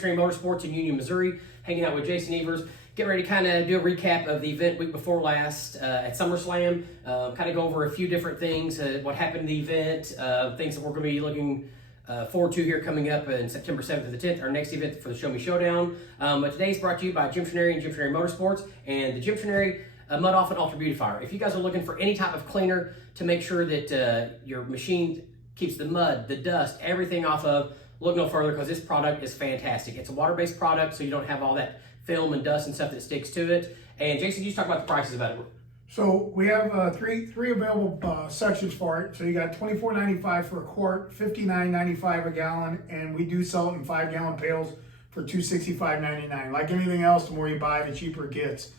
Trenary Motorsports in Union, Missouri, hanging out with Jason Evers. Get ready to kind of do a recap of the event week before last at SummerSlam. Kind of go over a few different things, what happened in the event, things that we're going to be looking forward to here coming up in September 7th to the 10th, our next event for the Show Me Showdown. But today's brought to you by Jim Trenary and Jim Trenary Motorsports and the Jim Trenary Mud Off and Ultra Beautifier. If you guys are looking for any type of cleaner to make sure that your machine keeps the mud, the dust, everything off of, look no further because this product is fantastic. It's a water-based product, so you don't have all that film and dust and stuff that sticks to it. And Jason, you just talk about the prices about it. So we have three available sections for it. So you got $24.95 for a quart, $59.95 a gallon, and we do sell it in 5-gallon pails for $265.99. Like anything else, the more you buy, the cheaper it gets.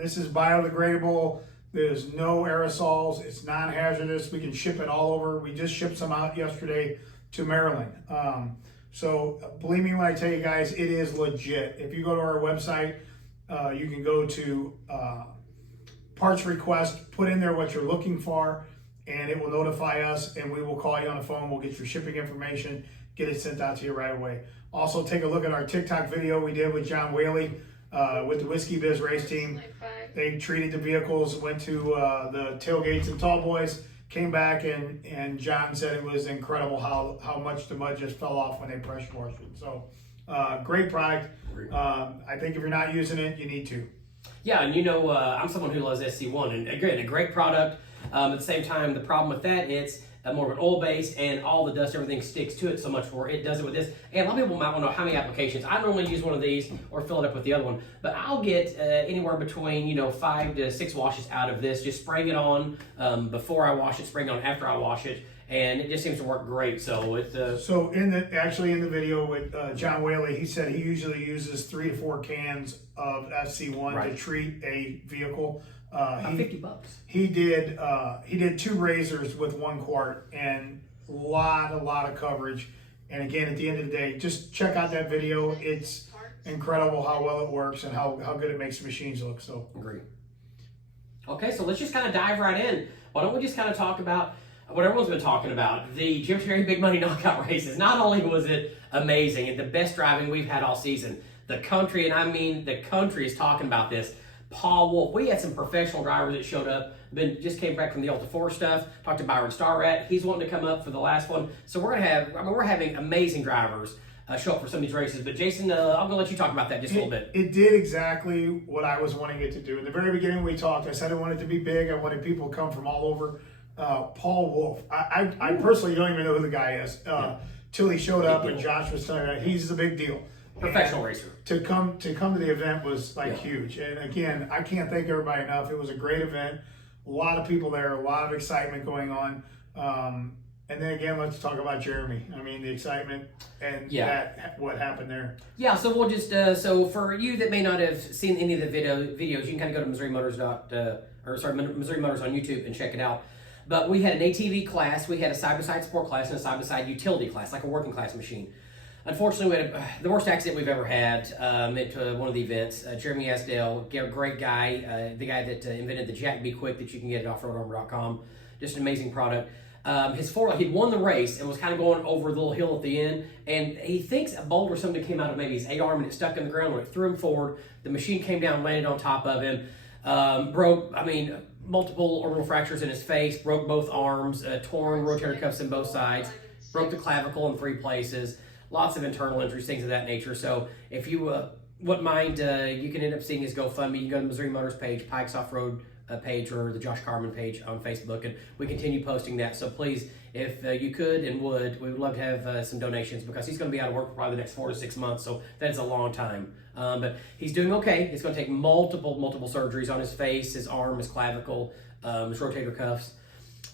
This is biodegradable. There's no aerosols. It's non-hazardous. We can ship it all over. We just shipped some out yesterday to Maryland. So believe me when I tell you guys, it is legit. If you go to our website, you can go to parts request, put in there what you're looking for, and it will notify us, and we will call you on the phone. We'll get your shipping information, get it sent out to you right away. Also, take a look at our TikTok video we did with John Whaley with the Whiskey Biz race team. They treated the vehicles, went to the tailgates and tall boys, came back, and John said it was incredible how much the mud just fell off when they pressure washed it. So great product. I think if you're not using it, you need to. Yeah, and you know, I'm someone who loves SC1, and again, a great product. At the same time, the problem with that, it's more of an oil base, and all the dust, everything sticks to it so much more. It does it with this. And a lot of people might want to know how many applications. I normally use one of these or fill it up with the other one, but I'll get anywhere between 5 to 6 washes out of this. Just spraying it on before I wash it, spraying it on after I wash it, and it just seems to work great. So it's so in the video with John Whaley, he said he usually uses 3 to 4 cans of SC1 to treat a vehicle. About $50. He did 2 razors with 1 quart and a lot of coverage. And again, at the end of the day, just check out that video. It's incredible how well it works and how good it makes the machines look. So agree. Okay, so let's just kind of dive right in. Why don't we just kind of talk about what everyone's been talking about, the Jim Trenary Big Money Knockout races. Not only was it amazing and the best driving we've had all season, the country, and I mean the country is talking about this. Paul Wolf, we had some professional drivers that showed up, just came back from the Ultra 4 stuff, talked to Byron Starrat, he's wanting to come up for the last one. So we're having amazing drivers show up for some of these races. But Jason, I'm gonna let you talk about that just a little bit. It did exactly what I was wanting it to do. In the very beginning we talked, I said I wanted it to be big, I wanted people to come from all over. Paul Wolf, I personally don't even know who the guy is, till he showed up and Josh was telling me he's a big deal. Professional racer. To come to the event was huge. And again, I can't thank everybody enough. It was a great event. A lot of people there, a lot of excitement going on. And then again, let's talk about Jeremy. I mean, the excitement and what happened there. Yeah, so we'll just, so for you that may not have seen any of the videos, you can kind of go to Missouri Motors on YouTube and check it out. But we had an ATV class, we had a side-by-side sport class, and a side-by-side utility class, like a working class machine. Unfortunately, we had the worst accident we've ever had at one of the events. Jeremy Asdale, great guy, the guy that invented the Jack Be Quick that you can get at offroadarmor.com. Just an amazing product. He'd won the race and was kind of going over the little hill at the end, and he thinks a boulder or something came out of maybe his A-arm and it stuck in the ground. When it threw him forward, the machine came down, landed on top of him, broke, multiple orbital fractures in his face, broke both arms, torn rotator cuffs in both sides, broke the clavicle in 3 places. Lots of internal injuries, things of that nature. So if you wouldn't mind, you can end up seeing his GoFundMe. You can go to the Missouri Motors page, Pikes Off-Road page, or the Josh Carman page on Facebook, and we continue posting that. So please, if you could and would, we would love to have some donations, because he's going to be out of work for probably the next 4 to 6 months, so that is a long time. But he's doing okay. It's going to take multiple surgeries on his face, his arm, his clavicle, his rotator cuffs.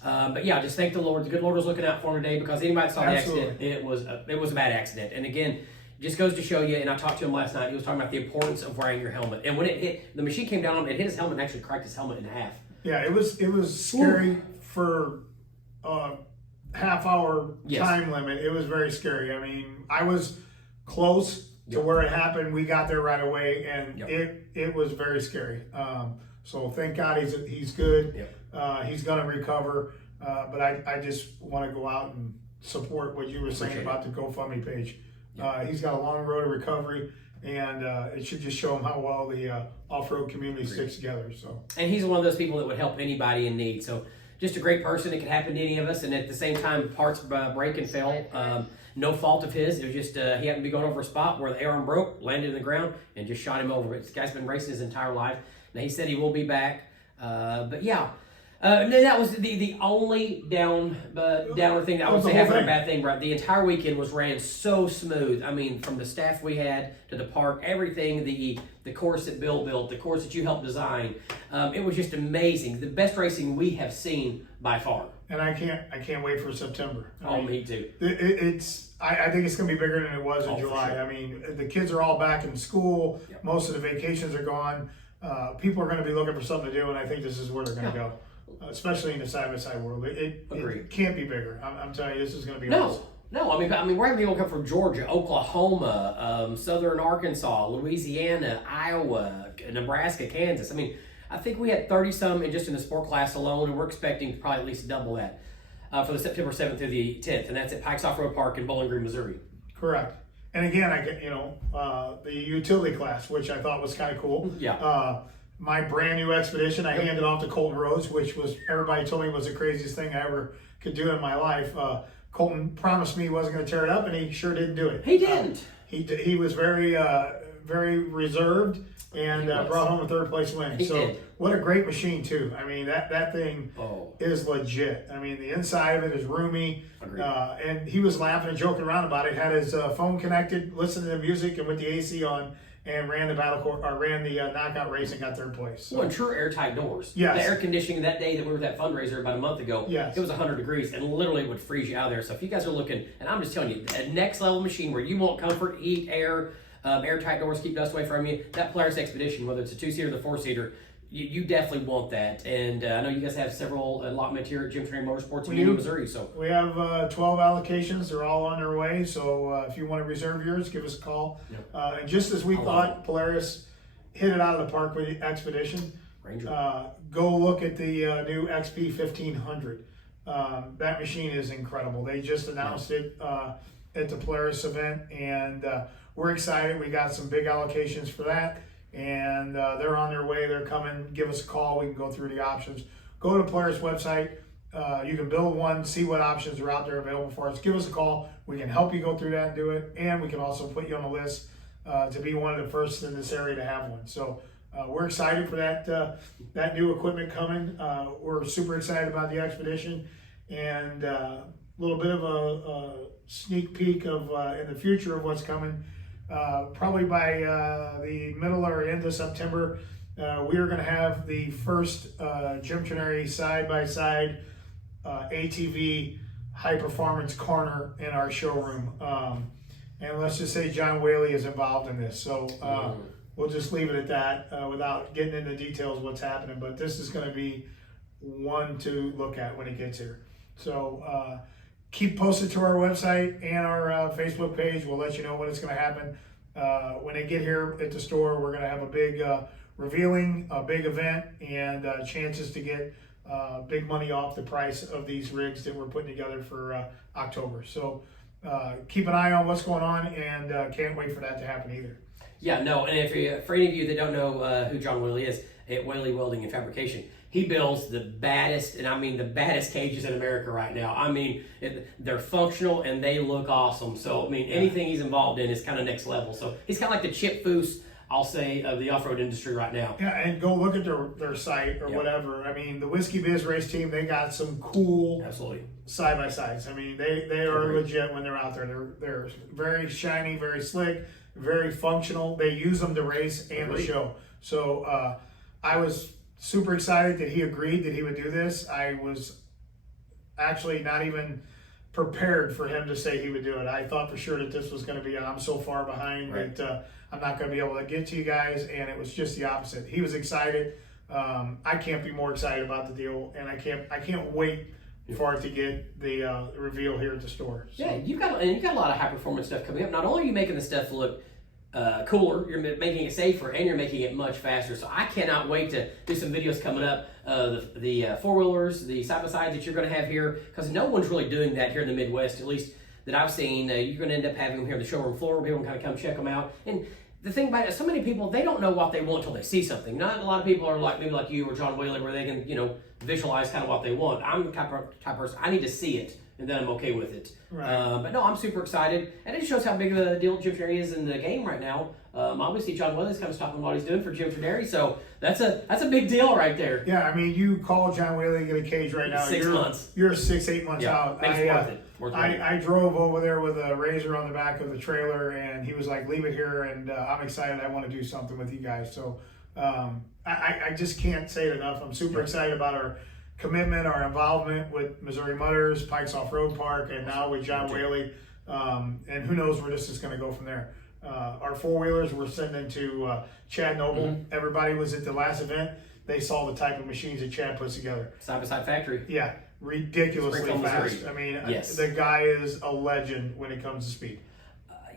But yeah, just thank the Lord. The good Lord was looking out for him today, because anybody that saw the accident, it was a bad accident. And again, just goes to show you, and I talked to him last night, he was talking about the importance of wearing your helmet. And when it hit, the machine came down on him, it hit his helmet and actually cracked his helmet in half. Yeah, it was scary for half-hour time limit. It was very scary. I mean, I was close to where it happened. We got there right away, and it was very scary. So thank God he's good. He's going to recover. But I just want to go out and support what you were saying about the GoFundMe page. He's got a long road to recovery, and it should just show him how well the off-road community sticks together. So, and he's one of those people that would help anybody in need. So just a great person. It could happen to any of us, and at the same time, parts break and fail. No fault of his. It was just he happened to be going over a spot where the air arm broke, landed in the ground, and just shot him over. But this guy's been racing his entire life. Now he said he will be back. But yeah. That was the only downer thing that I would say happened, a bad thing, right? The entire weekend was ran so smooth. I mean, from the staff we had to the park, everything, the course that Bill built, the course that you helped design, it was just amazing. The best racing we have seen by far. And I can't wait for September. Me too. I think it's going to be bigger than it was in July. Sure. I mean, the kids are all back in school. Yep. Most of the vacations are gone. People are going to be looking for something to do, and I think this is where they're going to go. Especially in the side-by-side world, it can't be bigger. I'm telling you, this is going to be awesome. No. I mean, we're having people come from Georgia, Oklahoma, Southern Arkansas, Louisiana, Iowa, Nebraska, Kansas. I mean, I think we had 30-some just in the sport class alone, and we're expecting to probably at least double that for the September 7th through the 10th, and that's at Pikes Off-Road Park in Bowling Green, Missouri. Correct. And again, I get the utility class, which I thought was kind of cool. Yeah. My brand new Expedition, I handed off to Colton Rhodes, which was, everybody told me was the craziest thing I ever could do in my life. Colton promised me he wasn't going to tear it up, and he sure didn't do it. He didn't. He was very reserved and brought home a third place win. Did. What a great machine too. I mean, that thing is legit. I mean, the inside of it is roomy. And he was laughing and joking around about it. Had his phone connected, listened to the music, and with the AC on, and ran the knockout race and got third place. Well, and true airtight doors. Yes. The air conditioning that day that we were at that fundraiser about a month ago, yes. It was 100 degrees and literally would freeze you out of there. So if you guys are looking, and I'm just telling you, a next level machine where you want comfort, heat, air, airtight doors, keep dust away from you, that Polaris Expedition, whether it's a 2-seater or the 4-seater, you definitely want that. And I know you guys have several allotment here at Jim Trenary Motorsports in Union, Missouri. So we have 12 allocations. They're all on their way. So if you want to reserve yours, give us a call. Yep. And just as we thought Polaris hit it out of the park with the Expedition, go look at the new XP 1500. That machine is incredible. They just announced it at the Polaris event, and we're excited. We got some big allocations for that. And they're on their way. They're coming. Give us a call. We can go through the options. Go to the Polaris website. You can build one, see what options are out there available for us. Give us a call. We can help you go through that and do it. And we can also put you on the list to be one of the first in this area to have one. So we're excited for that new equipment coming. We're super excited about the Expedition, and a little bit of a sneak peek of in the future of what's coming. Probably by the middle or end of September, we are going to have the first Jim Trenary side-by-side ATV high-performance corner in our showroom. And let's just say John Whaley is involved in this. So we'll just leave it at that without getting into details of what's happening. But this is going to be one to look at when it gets here. So keep posted to our website and our Facebook page. We'll let you know when it's going to happen. When they get here at the store, we're going to have a big revealing, a big event, and chances to get big money off the price of these rigs that we're putting together for October. So keep an eye on what's going on, and can't wait for that to happen either. Yeah, no, and for any of you that don't know who John Whaley is, at Whaley Welding and Fabrication, he builds the baddest, and I mean the baddest cages in America right now. I mean, they're functional and they look awesome. So, I mean, anything he's involved in is kind of next level. So he's kind of like the Chip Foose, I'll say, of the off-road industry right now. Yeah, and go look at their site or whatever. I mean, the Whiskey Biz race team, they got some cool side-by-sides. I mean, they are legit when they're out there. They're very shiny, very slick, very functional. They use them to race and to show. So I was super excited that he agreed that he would do this. I was actually not even prepared for him to say he would do it. I thought for sure that this was going to be, I'm so far behind that I'm not going to be able to get to you guys, and it was just the opposite. He was excited. I can't be more excited about the deal, and I can't wait for it to get the reveal here at the store. So. Yeah, you've got a lot of high performance stuff coming up. Not only are you making the stuff look cooler, you're making it safer, and you're making it much faster. So I cannot wait to do some videos coming up. The four-wheelers, the side-by-sides that you're going to have here, because no one's really doing that here in the Midwest, at least that I've seen. You're going to end up having them here on the showroom floor. People can kind of come check them out. And the thing about it, so many people, they don't know what they want until they see something. Not a lot of people are like maybe like you or John Whaley, where they can, visualize kind of what they want. I'm the type of person, I need to see it, and then I'm okay with it. Right. But no, I'm super excited, and it shows how big of a deal Jim Trenary is in the game right now. Obviously, John Whaley's kind of stopping what he's doing for Jim Trenary, so that's a big deal right there. Yeah, I mean, you call John Whaley, get a cage right now. 6 months. You're 6-8 months out. Makes it worth it. I drove over there with a razor on the back of the trailer, and he was like, leave it here, and I'm excited. I want to do something with you guys. So I just can't say it enough. I'm super excited about our commitment, our involvement with Missouri Mudders, Pikes Off-Road Park, and now with John Whaley. And who knows where this is going to go from there. Our four-wheelers we're sending to Chad Noble. Mm-hmm. Everybody was at the last event. They saw the type of machines that Chad puts together. Side-by-side factory. Yeah, ridiculously fast. I mean, the guy is a legend when it comes to speed.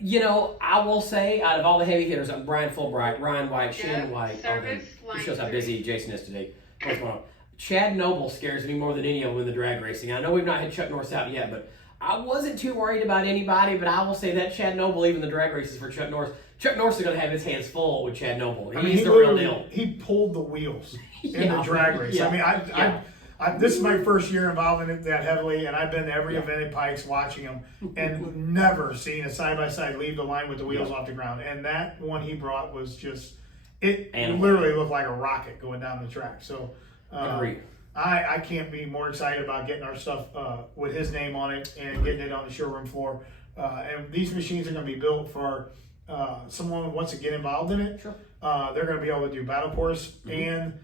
I will say, out of all the heavy hitters, Brian Fulbright, Ryan White, Shannon White, this shows how busy Jason is today. What's going on? Chad Noble scares me more than any of them in the drag racing. I know we've not had Chuck Norris out yet, but I wasn't too worried about anybody, but I will say that Chad Noble, even the drag races for Chuck Norris. Chuck Norris is going to have his hands full with Chad Noble. He's the real deal. He pulled the wheels in the drag race. Yeah. I mean, this is my first year involved in it that heavily, and I've been to every event at Pikes watching them, and never seen a side-by-side leave the line with the wheels off the ground. And that one he brought was just, it literally looked like a rocket going down the track. So, I can't be more excited about getting our stuff with his name on it and getting it on the showroom floor. And these machines are going to be built for someone who wants to get involved in it. Sure. They're going to be able to do battle course and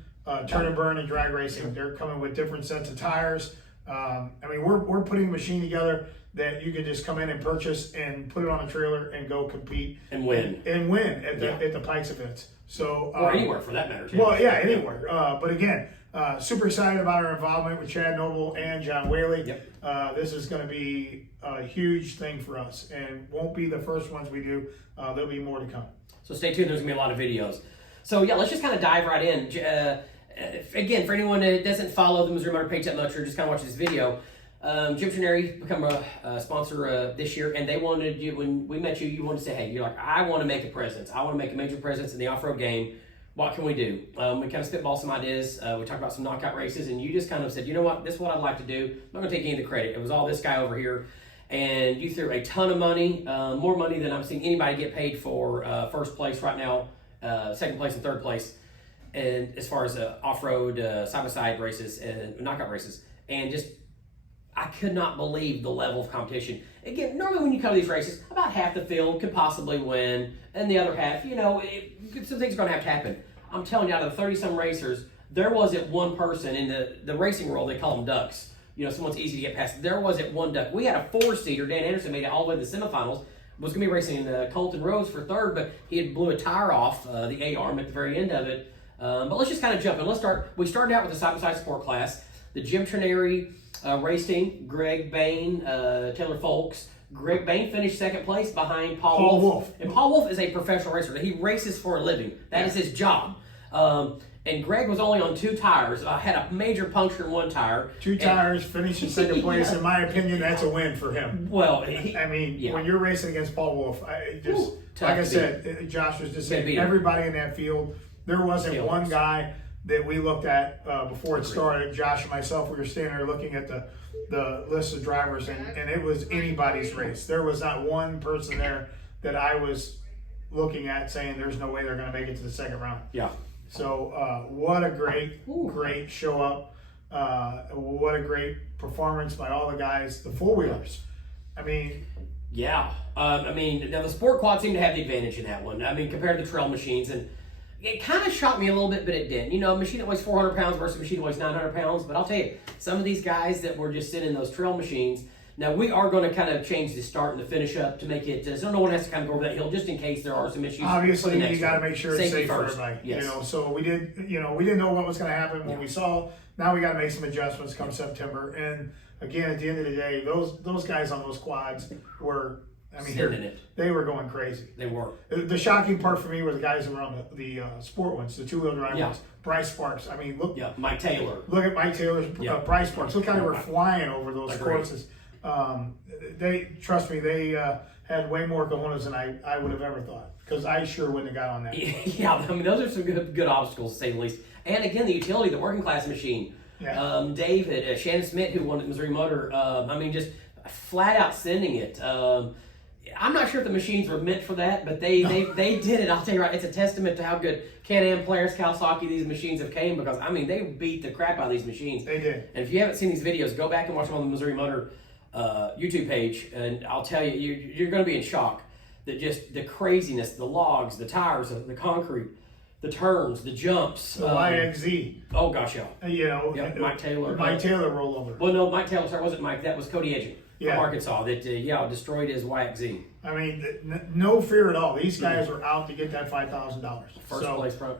turn and burn and drag racing. Sure. They're coming with different sets of tires. I mean, we're putting a machine together that you can just come in and purchase and put it on a trailer and go compete and win at the Pikes events. So or anywhere for that matter too. Well, yeah, anywhere. But again. Super excited about our involvement with Chad Noble and John Whaley. Yep. This is going to be a huge thing for us, and won't be the first ones we do. There'll be more to come. So stay tuned. There's going to be a lot of videos. So yeah, let's just kind of dive right in. Again, for anyone that doesn't follow the Missouri Motor page that much or just kind of watch this video, Jim Trenary become a sponsor this year, and they wanted you, when we met you, you wanted to say, hey, you're like, I want to make a presence. I want to make a major presence in the off-road game. What can we do? We kind of spitball some ideas. We talked about some knockout races, and you just kind of said, you know what, this is what I'd like to do. I'm not going to take any of the credit. It was all this guy over here, and you threw a ton of money, more money than I've seen anybody get paid for first place right now, second place and third place, and as far as off-road side-by-side races and knockout races. And just, I could not believe the level of competition. Again, normally when you cover these races, about half the field could possibly win, and the other half, some things are going to have to happen. I'm telling you, out of the 30-some racers, there wasn't one person in the racing world, they call them ducks. Someone's easy to get past. There wasn't one duck. We had a four-seater. Dan Anderson made it all the way to the semifinals. Was going to be racing in Colton Rose for third, but he had blew a tire off the A-arm at the very end of it. But let's just kind of jump in. We started out with the side-by-side sport class. The Jim Trenary race team, Greg Bain, Taylor Folks. Greg Bain finished second place behind Paul Wolf. And Paul Wolf is a professional racer. He races for a living. That is his job. And Greg was only on 2 tires. I had a major puncture in 1 tire. 2 tires, finished in second place. In my opinion, that's a win for him. Well, when you're racing against Paul Wolf, like I said, Josh was just saying, everybody in that field, there wasn't one guy that we looked at before it started. Josh and myself, we were standing there looking at the list of drivers, and it was anybody's race. There was not one person there that I was looking at saying there's no way they're going to make it to the second round. Yeah. So what a great show up. What a great performance by all the guys, the four-wheelers. I mean... Yeah. Now the sport quad seemed to have the advantage in that one. Compared to the trail machines, and it kind of shocked me a little bit, but it didn't. A machine that weighs 400 pounds versus a machine that weighs 900 pounds. But I'll tell you, some of these guys that were just sitting in those trail machines, now we are going to kind of change the start and the finish up to make it so no one has to kind of go over that hill, just in case there are some issues. Obviously, you got to make sure it's safe for everybody. Yes. So we didn't know what was going to happen when we saw. Now we got to make some adjustments come September. And again, at the end of the day, those guys on those quads were. They were going crazy. They were. The shocking part for me were the guys who were on the sport ones, the 2-wheel drive ones. Bryce Sparks. Look. Yeah, Mike Taylor. Look at Mike Taylor's Bryce Sparks. Look how they were flying over those courses. They trust me. They had way more cojones than I would have ever thought, because I sure wouldn't have got on that. Yeah, I mean, those are some good obstacles, to say the least. And again, the utility, the working class machine. Yeah. David, Shannon Smith, who won at Missouri Motor, I mean, just flat out sending it. I'm not sure if the machines were meant for that, but they did it. I'll tell you right, it's a testament to how good Can-Am players, Kawasaki, these machines have came, because, I mean, they beat the crap out of these machines. They did. And if you haven't seen these videos, go back and watch them on the Missouri Motor YouTube page, and I'll tell you, you're going to be in shock. That just the craziness, the logs, the tires, the concrete, the turns, the jumps. The YXZ. Oh gosh, yeah. You know, Mike Taylor. Mike Taylor rollover. Well, no, Mike Taylor, sorry, wasn't Mike. That was Cody Edging Yeah. from Arkansas. That destroyed his YXZ. I mean, no fear at all. These guys are out to get that $5,000. First place pro.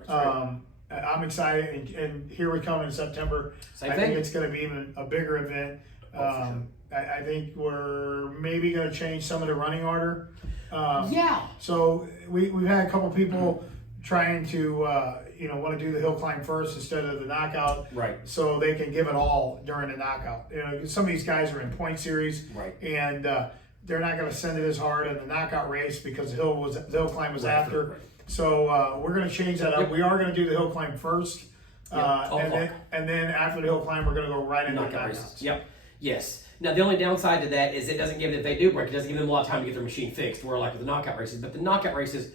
I'm excited, and here we come in September. Same I thing. think it's going to be even a bigger event. Sure. I think we're maybe going to change some of the running order. Yeah. So we've had a couple people trying to want to do the hill climb first instead of the knockout, Right. so they can give it all during the knockout. You know, some of these guys are in point series, Right. and they're not going to send it as hard in the knockout race because the hill climb was after. Right. So we're going to change that up. Yep. We are going to do the hill climb first, Yep. and then after the hill climb, we're going to go right into the Knockout knockouts. races. Yep. Yes. Now the only downside to that is it doesn't give them, if they do break, it doesn't give them a lot of time to get their machine fixed. Where like with the knockout races, but the knockout races,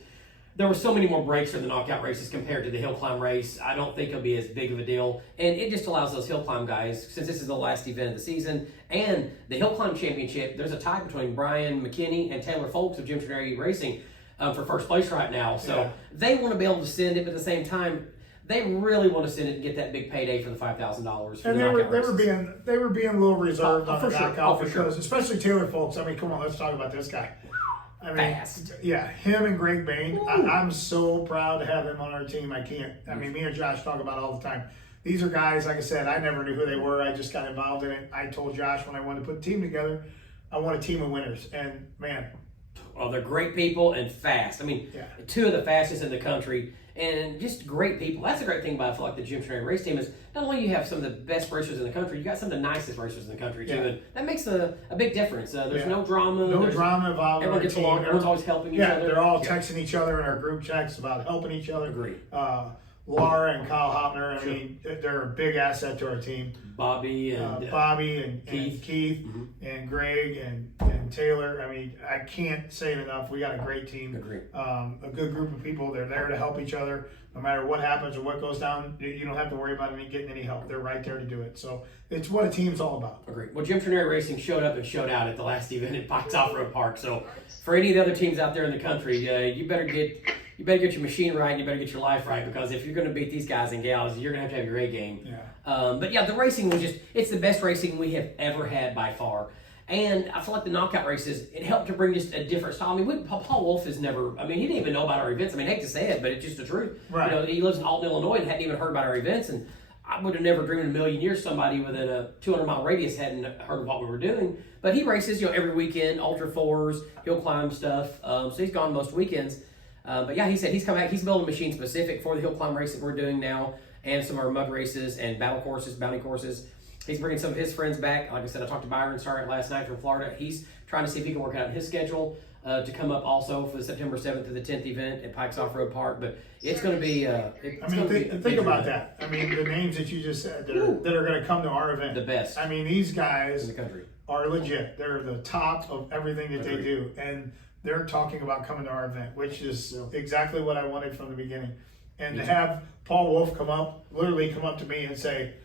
there were so many more breaks for the knockout races compared to the hill climb race. I don't think it'll be as big of a deal, and it just allows those hill climb guys, since this is the last event of the season and the hill climb championship. There's a tie between Brian McKinney and Taylor Folks of Jim Trenary Racing for first place right now. So they want to be able to send it, but at the same time, they really want to send it and get that big payday for the $5,000. And they were being a little reserved on the for sure. knockout For sure. because especially Taylor Folks. I mean, come on, let's talk about this guy. I mean, Fast. Yeah, him and Greg Bain. I'm so proud to have him on our team. I can't. I mean, me and Josh talk about it all the time. These are guys, like I said, I never knew who they were. I just got involved in it. I told Josh when I wanted to put the team together, I want a team of winners. And man, oh, they're great people and fast. I mean, two of the fastest in the country. And just great people. That's the great thing about, I feel like, the Jim Trenary race team is not only you have some of the best racers in the country, you got some of the nicest racers in the country too, and that makes a big difference. There's no drama. No drama involved. Everyone gets along. Everyone's always helping each other. Yeah, they're all texting each other in our group chats about helping each other. Agree. Laura and Kyle Hopner, I mean, they're a big asset to our team. Bobby and Keith, and Greg and Taylor. I mean, I can't say it enough. We got a great team. Agree. A good group of people. They're there to help each other. No matter what happens or what goes down, you don't have to worry about getting any help. They're right there to do it. So it's what a team's all about. Agree. Well, Jim Trenary Racing showed up and showed out at the last event at Pikes Off-Road Park. So for any of the other teams out there in the country, you better get your machine right and you better get your life right, because if you're going to beat these guys and gals, you're going to have your A game. Yeah. But yeah, the racing was it's the best racing we have ever had by far. And I feel like the knockout races, it helped to bring just a different style. I mean, Paul Wolf has never, I mean, he didn't even know about our events. I mean, I hate to say it, but it's just the truth. Right. You know, he lives in Alton, Illinois, and hadn't even heard about our events. And I would have never dreamed in a million years somebody within a 200-mile radius hadn't heard of what we were doing. But he races, every weekend, Ultra 4s, hill climb stuff. So he's gone most weekends. But yeah, he said he's come back. He's building a machine specific for the hill climb race that we're doing now, and some of our mud races and battle courses, bounty courses. He's bringing some of his friends back. Like I said, I talked to Byron Sargent last night from Florida. He's trying to see if he can work out his schedule to come up also for the September 7th to the 10th event at Pikes Off-Road Park. But it's going to be... think about that. I mean, the names that you just said that are going to come to our event. The best. I mean, these guys in the country are legit. They're the top of everything that they do. And they're talking about coming to our event, which is exactly what I wanted from the beginning. And to have Paul Wolf come up to me and say,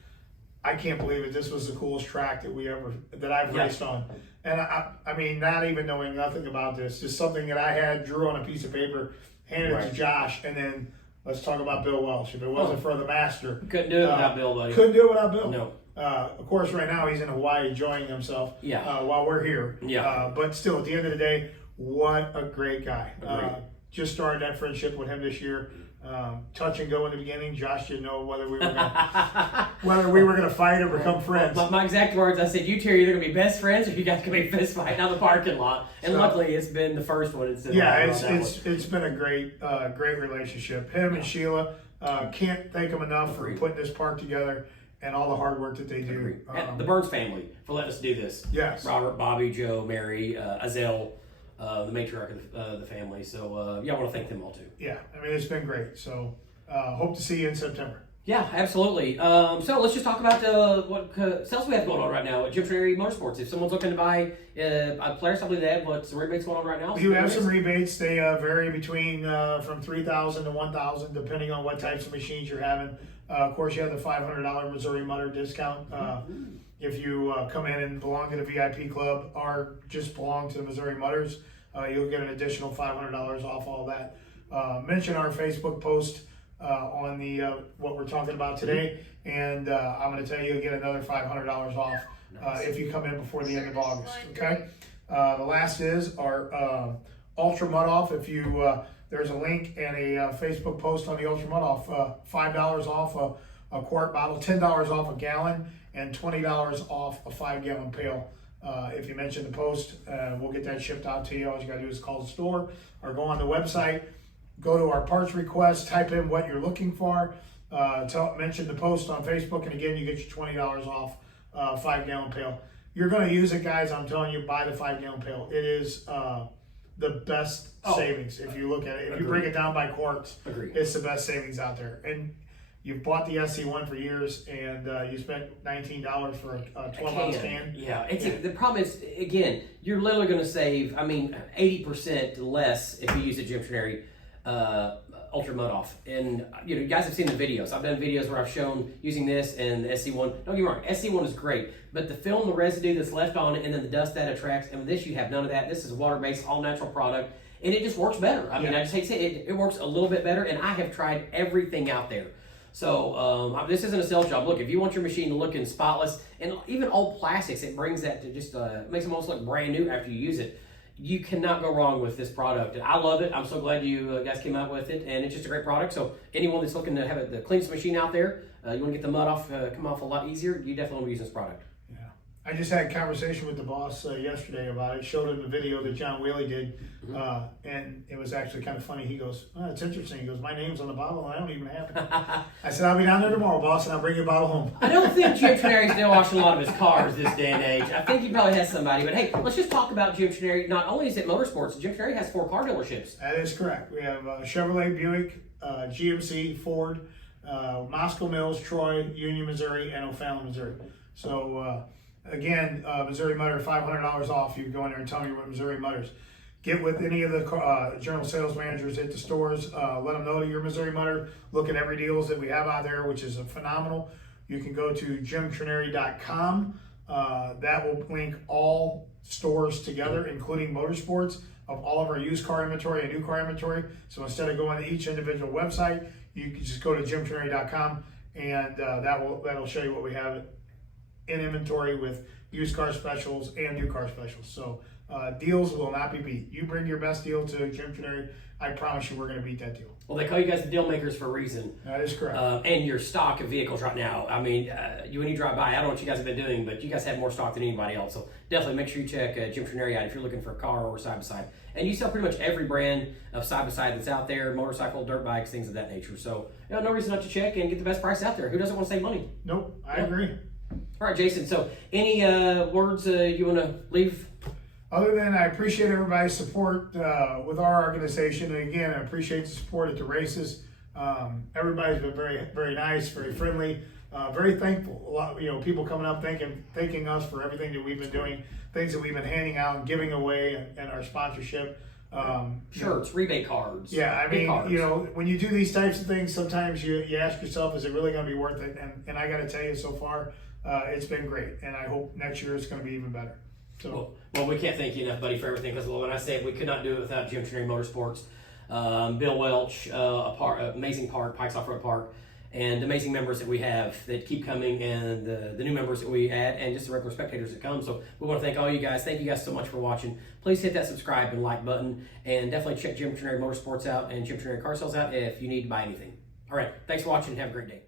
I can't believe it. This was the coolest track that I've raced on. And I mean, not even knowing nothing about this, just something that I had, drew on a piece of paper, handed it to Josh, and then let's talk about Bill Welsh. If it wasn't for the master. Couldn't do it without Bill, buddy. Couldn't do it without Bill. No. Of course, right now he's in Hawaii enjoying himself while we're here. Yeah. But still, at the end of the day, what a great guy. Just started that friendship with him this year. Touch and go in the beginning. Josh didn't know whether we were gonna fight or become friends. My exact words, I said, you two are either gonna be best friends or you guys gonna be fist fighting out in the parking lot. And luckily, it's been the first one. It's been a great relationship. Him and Sheila, can't thank them enough for putting this park together. and all the hard work that they do. The Burns family for letting us do this. Yes. Robert, Bobby, Joe, Mary, Azelle, the matriarch of the family. So I want to thank them all too. Yeah, I mean, it's been great. So hope to see you in September. Yeah, absolutely. So let's just talk about what sales we have going on right now at Jim Trenary Motorsports. If someone's looking to buy a Polaris, I believe they have what's the rebates going on right now? We do have some rebates. They vary between from $3,000 to $1,000, depending on what types of machines you're having. Of course, you have the $500 Missouri Mudder discount. If you come in and belong to the VIP club or just belong to the Missouri Mudders, you'll get an additional $500 off all that. Mention our Facebook post on the what we're talking about today, and I'm going to tell you you'll get another $500 off if you come in before the end of August. Okay. The last is our Ultra Mud Off. If you there's a link and a Facebook post on the Ultra Mud Off. $5 off a quart bottle, $10 off a gallon, and $20 off a 5-gallon pail. If you mention the post, we'll get that shipped out to you. All you got to do is call the store or go on the website. Go to our parts request, type in what you're looking for, mention the post on Facebook, and again, you get your $20 off 5-gallon pail. You're going to use it, guys. I'm telling you, buy the 5-gallon pail. It is the best savings if you look at it. If you break it down by quarts, it's the best savings out there. And you've bought the SC1 for years, and you spent $19 for a 12-ounce can. Yeah, the problem is, again, you're literally going to save, 80% less if you use a Jim Trenary Ultra Mud Off. And you guys have seen the videos. I've done videos where I've shown using this and the SC1. Don't get me wrong, SC1 is great, but the film, the residue that's left on it, and then the dust that attracts, and with this you have none of that. This is a water-based, all-natural product, and it just works better. I just hate to say it works a little bit better, and I have tried everything out there. So this isn't a sales job. Look, if you want your machine looking spotless, and even old plastics, it brings that to just makes them almost look brand new after you use it. You cannot go wrong with this product. And I love it. I'm so glad you guys came out with it, and it's just a great product. So anyone that's looking to have the cleanest machine out there, you want to get the mud off, come off a lot easier, you definitely want to use this product. Yeah, I just had a conversation with the boss yesterday about it. Showed him the video that John Whaley did, and it was actually kind of funny. He goes, "Oh, it's interesting." He goes, "My name's on the bottle, and I don't even have it." I said, "I'll be down there tomorrow, boss, and I'll bring you a bottle home." I don't think Jim Trenary's still washing a lot of his cars this day and age. I think he probably has somebody. But hey, let's just talk about Jim Trenary. Not only is it motorsports, Jim Trenary has 4 car dealerships. That is correct. We have Chevrolet, Buick, GMC, Ford, Moscow Mills, Troy, Union, Missouri, and O'Fallon, Missouri. So again, Missouri Mudder, $500 off. You can go in there and tell me what Missouri Mudders. Get with any of the general sales managers at the stores. Let them know that you're Missouri Mudder. Look at every deals that we have out there, which is phenomenal. You can go to jimtrenary.com. That will link all stores together, including motorsports, of all of our used car inventory and new car inventory. So instead of going to each individual website, you can just go to jimtrenary.com, and that'll show you what we have in inventory with used car specials and new car specials. So deals will not be beat. You bring your best deal to Jim Trenary, I promise you we're going to beat that deal. Well, they call you guys the deal makers for a reason. That is correct. And your stock of vehicles right now. When you drive by, I don't know what you guys have been doing, but you guys have more stock than anybody else. So definitely make sure you check Jim Trenary out if you're looking for a car or side-by-side. And you sell pretty much every brand of side-by-side that's out there, motorcycle, dirt bikes, things of that nature. So no reason not to check and get the best price out there. Who doesn't want to save money? Nope, I agree. All right, Jason, so any words you want to leave? Other than I appreciate everybody's support with our organization, and again, I appreciate the support at the races. Everybody's been very, very nice, very friendly, very thankful. A lot, people coming up thanking us for everything that we've been doing, things that we've been handing out and giving away, and our sponsorship. Shirts, rebate cards. Yeah, when you do these types of things, sometimes you ask yourself, is it really going to be worth it? And I got to tell you, so far, it's been great, and I hope next year it's going to be even better. So. Well, we can't thank you enough, buddy, for everything. Because when I say we could not do it without Jim Trenary Motorsports, Bill Welch, amazing park, Pikes Off Road Park, and amazing members that we have that keep coming, and the new members that we add, and just the regular spectators that come. So we want to thank all you guys. Thank you guys so much for watching. Please hit that subscribe and like button, and definitely check Jim Trenary Motorsports out and Jim Trenary Car Sales out if you need to buy anything. All right, thanks for watching. Have a great day.